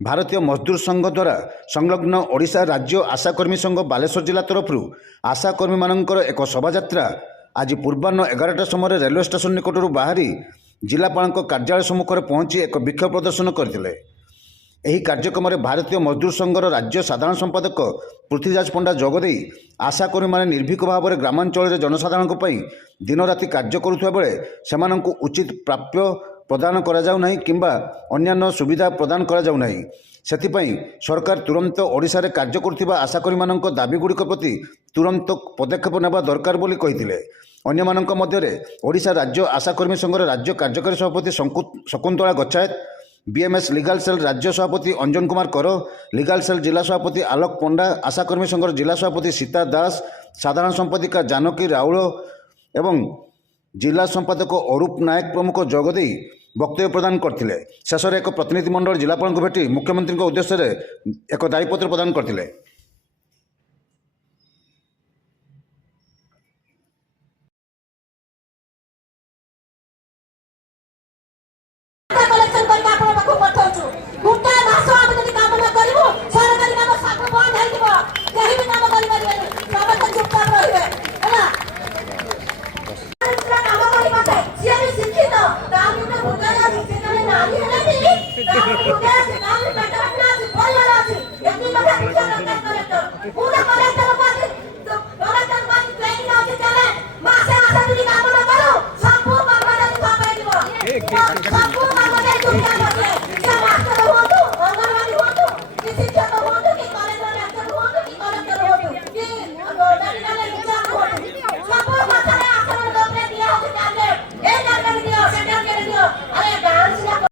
भारतीय मजदूर संघ द्वारा संलग्न ओडिशा राज्य आशाकर्मी संघ बालेश्वर जिला तरफ आशाकर्मी मानकर एक शोभा आज पूर्वाह्न 11टा समय रेलवे स्टेशन निकटर बाहरी जिलापाल कार्यालय सम्मुख में पहुंची एक विक्षोभ प्रदर्शन करते। ଏହି କାର୍ଯ୍ୟକ୍ରମରେ ଭାରତୀୟ ମଜଦୁର ସଂଘର ରାଜ୍ୟ ସାଧାରଣ ସମ୍ପାଦକ ପୃଥ୍ୱୀରାଜ ପଣ୍ଡା ଯୋଗଦେଇ ଆଶାକର୍ମୀମାନେ ନିର୍ଭୀକ ଭାବରେ ଗ୍ରାମାଞ୍ଚଳରେ ଜନସାଧାରଣଙ୍କ ପାଇଁ ଦିନରାତି କାର୍ଯ୍ୟ କରୁଥିବା ବେଳେ ସେମାନଙ୍କୁ ଉଚିତ ପ୍ରାପ୍ୟ ପ୍ରଦାନ କରାଯାଉନାହିଁ କିମ୍ବା ଅନ୍ୟାନ୍ୟ ସୁବିଧା ପ୍ରଦାନ କରାଯାଉନାହିଁ। ସେଥିପାଇଁ ସରକାର ତୁରନ୍ତ ଓଡ଼ିଶାରେ କାର୍ଯ୍ୟ କରୁଥିବା ଆଶାକର୍ମୀମାନଙ୍କ ଦାବିଗୁଡ଼ିକ ପ୍ରତି ତୁରନ୍ତ ପଦକ୍ଷେପ ନେବା ଦରକାର ବୋଲି କହିଥିଲେ। ଅନ୍ୟମାନଙ୍କ ମଧ୍ୟରେ ଓଡ଼ିଶା ରାଜ୍ୟ ଆଶାକର୍ମୀ ସଂଘର ରାଜ୍ୟ କାର୍ଯ୍ୟକାରୀ ସଭାପତି ଶକୁନ୍ତଳା ଗଚ୍ଛାୟତ, बीएमएस लीगल सेल राज्य सभापति अंजन कुमार कर, लीगल सेल जिला सभापति आलोक पंडा, आशाकर्मी संघर जिला सभापति सीता दास, साधारण संपादिका जानकी राउल एवं जिला संपादक अरूप नायक प्रमुख जोगदे वक्तव्य प्रदान करते। शेष में एक प्रतिनिधिमंडल जिलापाल को भेटी मुख्यमंत्री उद्देश्य एक दायीपत्र प्रदान करते। Aku